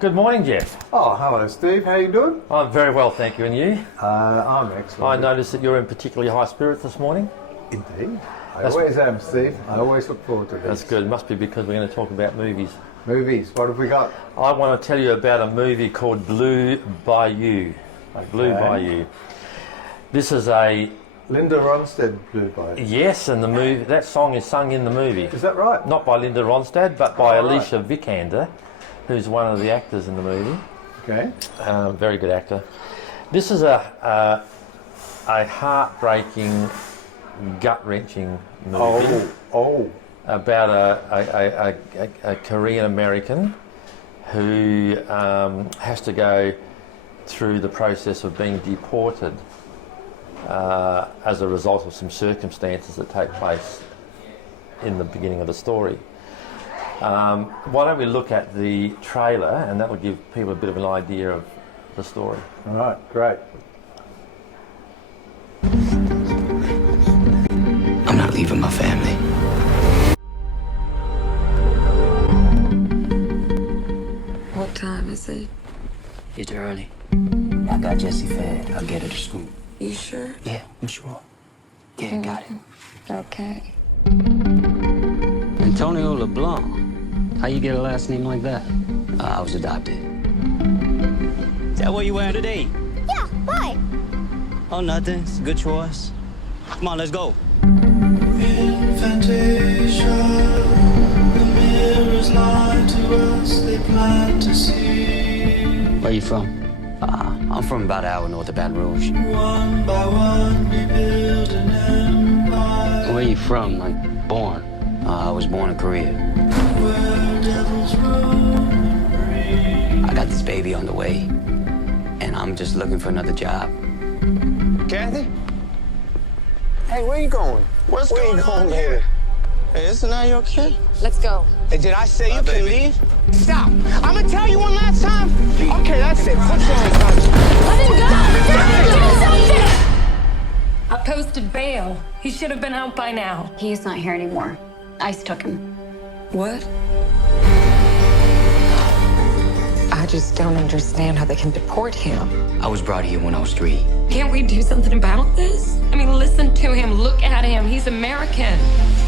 Good morning, Jeff. Oh, hello, Steve. How you doing? I'm very well, thank you. And you? I'm excellent. I noticed that you're in particularly high spirits this morning. Indeed. I always am, Steve. I always look forward to this. That's good. It must be because we're going to talk about movies. Movies. What have we got? I want to tell you about a movie called Blue Bayou. Blue Bayou. This is a... Linda Ronstadt, Blue Bayou. Yes, and the movie, that song is sung in the movie. Is that right? Not by Linda Ronstadt, but by Oh, right. Alicia Vikander, who's one of the actors in the movie. Okay. Very good actor. This is a heartbreaking, gut-wrenching movie about a Korean American who has to go through the process of being deported as a result of some circumstances that take place in the beginning of the story. Why don't we look at the trailer, and that will give people a bit of an idea of the story. All right, great. I'm not leaving my family. What time is it? It's early. I got Jessie fed. I'll get her to school. You sure? Yeah, I'm sure. Yeah, got it. Okay. Antonio LeBlanc. How you get a last name like that? I was adopted. Is that what you wearing today? Yeah, why? Oh, nothing. It's a good choice. Come on, let's go. In Fantasia, the mirrors lie to us, they plan to see. Where you from? I'm from about an hour north of Baton Rouge. One by one, we build an empire. Where you from? Like, born? I was born in Korea. Where devils roam and breathe. I got this baby on the way, and I'm just looking for another job. Kathy? Hey, where you going? Where you going, baby? Hey, isn't that your kid? Let's go. Hey, did I say you can leave? Stop. I'm gonna tell you one last time. Okay, that's it. Put your hands on. Let him go! Do something! I posted bail. He should have been out by now. He's not here anymore. ICE took him. What? I just don't understand how they can deport him. I was brought here when I was 3. Can't we do something about this? I mean, listen to him. Look at him. He's American.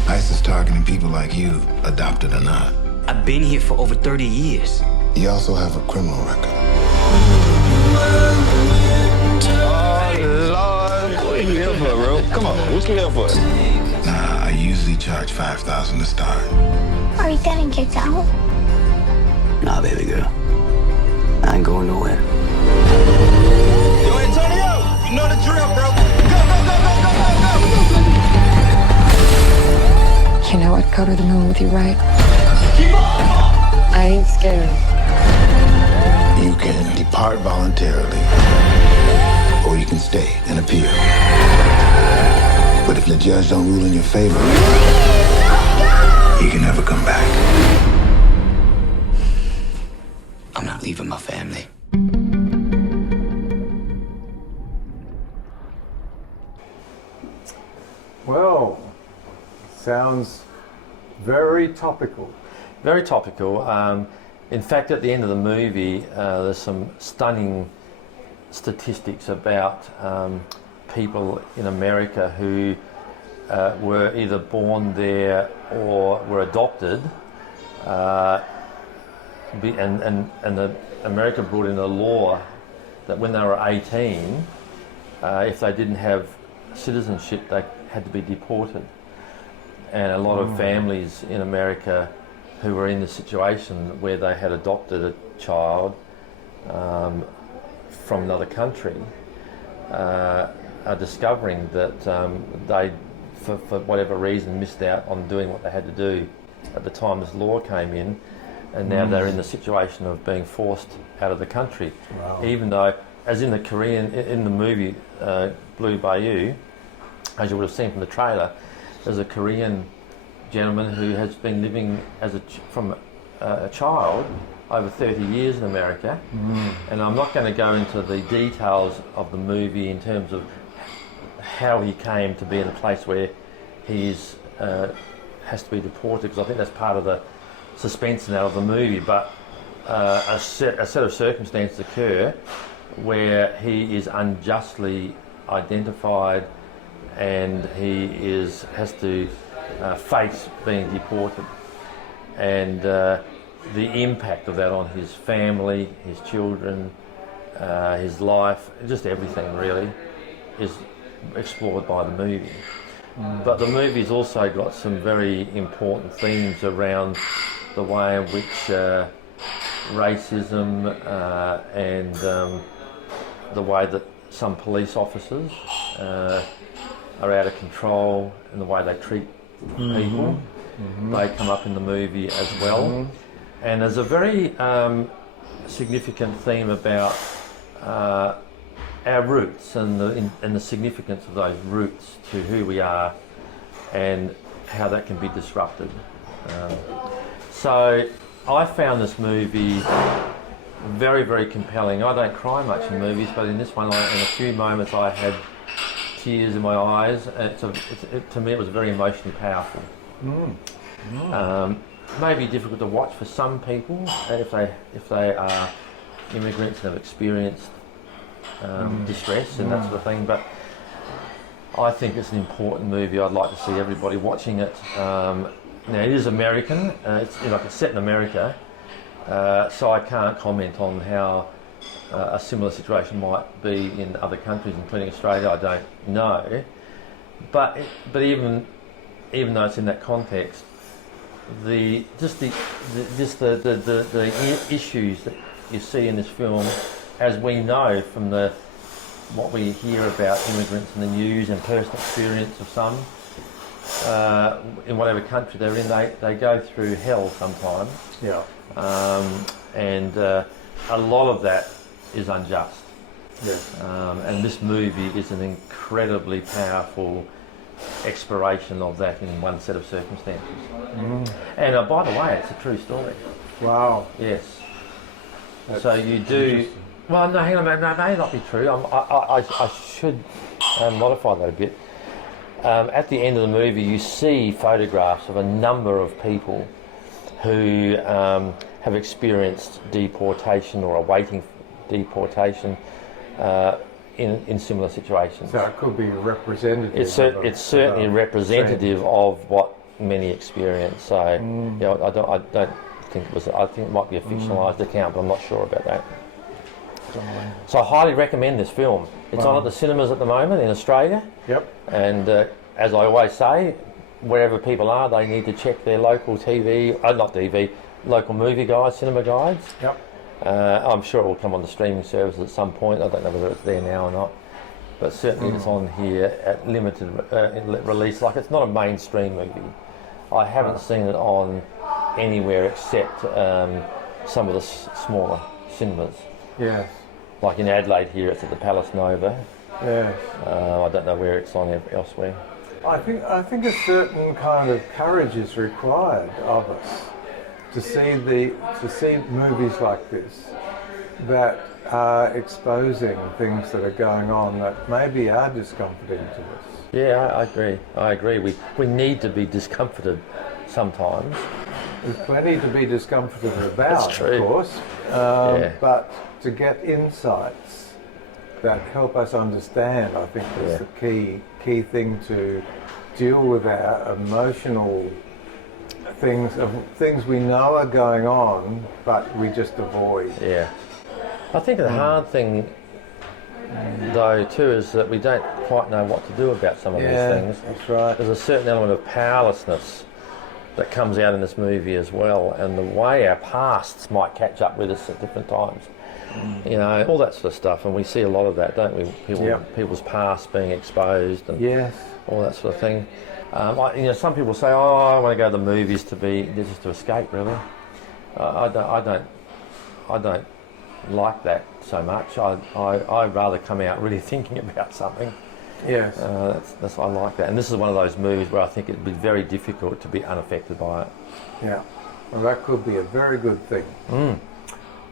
ICE is targeting people like you, adopted or not. I've been here for over 30 years. You also have a criminal record. Oh, Lord. What you here for, bro? Come on, what you here for? Nah, I usually charge $5,000 to start. Are you getting kicked out? Nah, baby girl. I ain't going nowhere. Yo, Antonio, you know the drill, bro. Go, go, go, go, go, go, go. You know I'd go to the moon with you, right? I ain't scared. You can depart voluntarily, or you can stay and appeal. But if the judge don't rule in your favor, you can never come back. I'm not leaving my family. Well, sounds very topical. Very topical. In fact, at the end of the movie, there's some stunning statistics about people in America who were either born there or were adopted. And America brought in a law that when they were 18, if they didn't have citizenship, they had to be deported. And a lot of families in America who were in the situation where they had adopted a child from another country are discovering that they, for whatever reason, missed out on doing what they had to do at the time this law came in, and now they're in the situation of being forced out of the country. Wow. Even though, as in the movie Blue Bayou, as you would have seen from the trailer, there's a Korean gentleman who has been living as from a child over 30 years in America. And I'm not going to go into the details of the movie in terms of how he came to be in a place where he's has to be deported, because I think that's part of the suspense now of the movie. But a set of circumstances occur where he is unjustly identified and he has to face being deported, and the impact of that on his family, his children, his life, just everything really is explored by the movie. But the movie's also got some very important themes around the way in which racism and the way that some police officers are out of control and the way they treat people. They come up in the movie as well. And there's a very significant theme about our roots and the significance of those roots to who we are and how that can be disrupted. So I found this movie very, very compelling. I don't cry much in movies, but in this one, in a few moments, I had tears in my eyes. To me, it was very emotionally powerful. Maybe difficult to watch for some people if they are immigrants and have experienced distress and that sort of thing. But I think it's an important movie. I'd like to see everybody watching it. Now it is American. It's set in America, so I can't comment on how a similar situation might be in other countries, including Australia. I don't know. But even though it's in that context, the issues that you see in this film, as we know from what we hear about immigrants in the news and personal experience of some, in whatever country they're in, they go through hell sometimes. Yeah. And a lot of that is unjust. Yes. And this movie is an incredibly powerful exploration of that in one set of circumstances. And by the way, it's a true story. Wow. Yes. That's so you do. Well, no, hang on, that may not be true. I should modify that a bit. At the end of the movie, you see photographs of a number of people who have experienced deportation or awaiting deportation in similar situations. So it could be representative. It's certainly representative of what many experience. So I don't think it was. I think it might be a fictionalised account, but I'm not sure about that. So I highly recommend this film. It's on at the cinemas at the moment in Australia. Yep. And as I always say, wherever people are, they need to check their local local movie guides, cinema guides. Yep. I'm sure it will come on the streaming service at some point. I don't know whether it's there now or not. But certainly it's on here at limited release. Like, it's not a mainstream movie. I haven't seen it on anywhere except some of the smaller cinemas. Yes. Like in Adelaide here, it's at the Palace Nova. Yes. I don't know where it's on elsewhere. I think a certain kind of courage is required of us to see movies like this that are exposing things that are going on that maybe are discomforting to us. Yeah, I agree. We need to be discomforted sometimes. There's plenty to be discomforted about, That's true. of course, but to get insights that help us understand, I think is the key thing to deal with our emotional things we know are going on, but we just avoid. Yeah. I think the hard thing, though, too, is that we don't quite know what to do about some of these things. That's right. There's a certain element of powerlessness that comes out in this movie as well, and the way our pasts might catch up with us at different times. You know, all that sort of stuff, and we see a lot of that, don't we? People's past being exposed and all that sort of thing. Some people say, "Oh, I want to go to the movies just to escape." Really, I don't like that so much. I'd rather come out really thinking about something. Yes, that's I like that, and this is one of those movies where I think it'd be very difficult to be unaffected by it. Yeah, well, that could be a very good thing.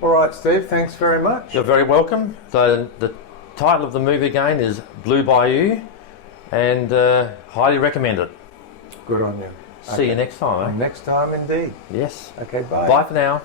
All right, Steve, thanks very much. You're very welcome. So the title of the movie again is Blue Bayou, and highly recommend it. Good on you. See you next time. Next time, indeed. Yes. Okay, bye. Bye for now.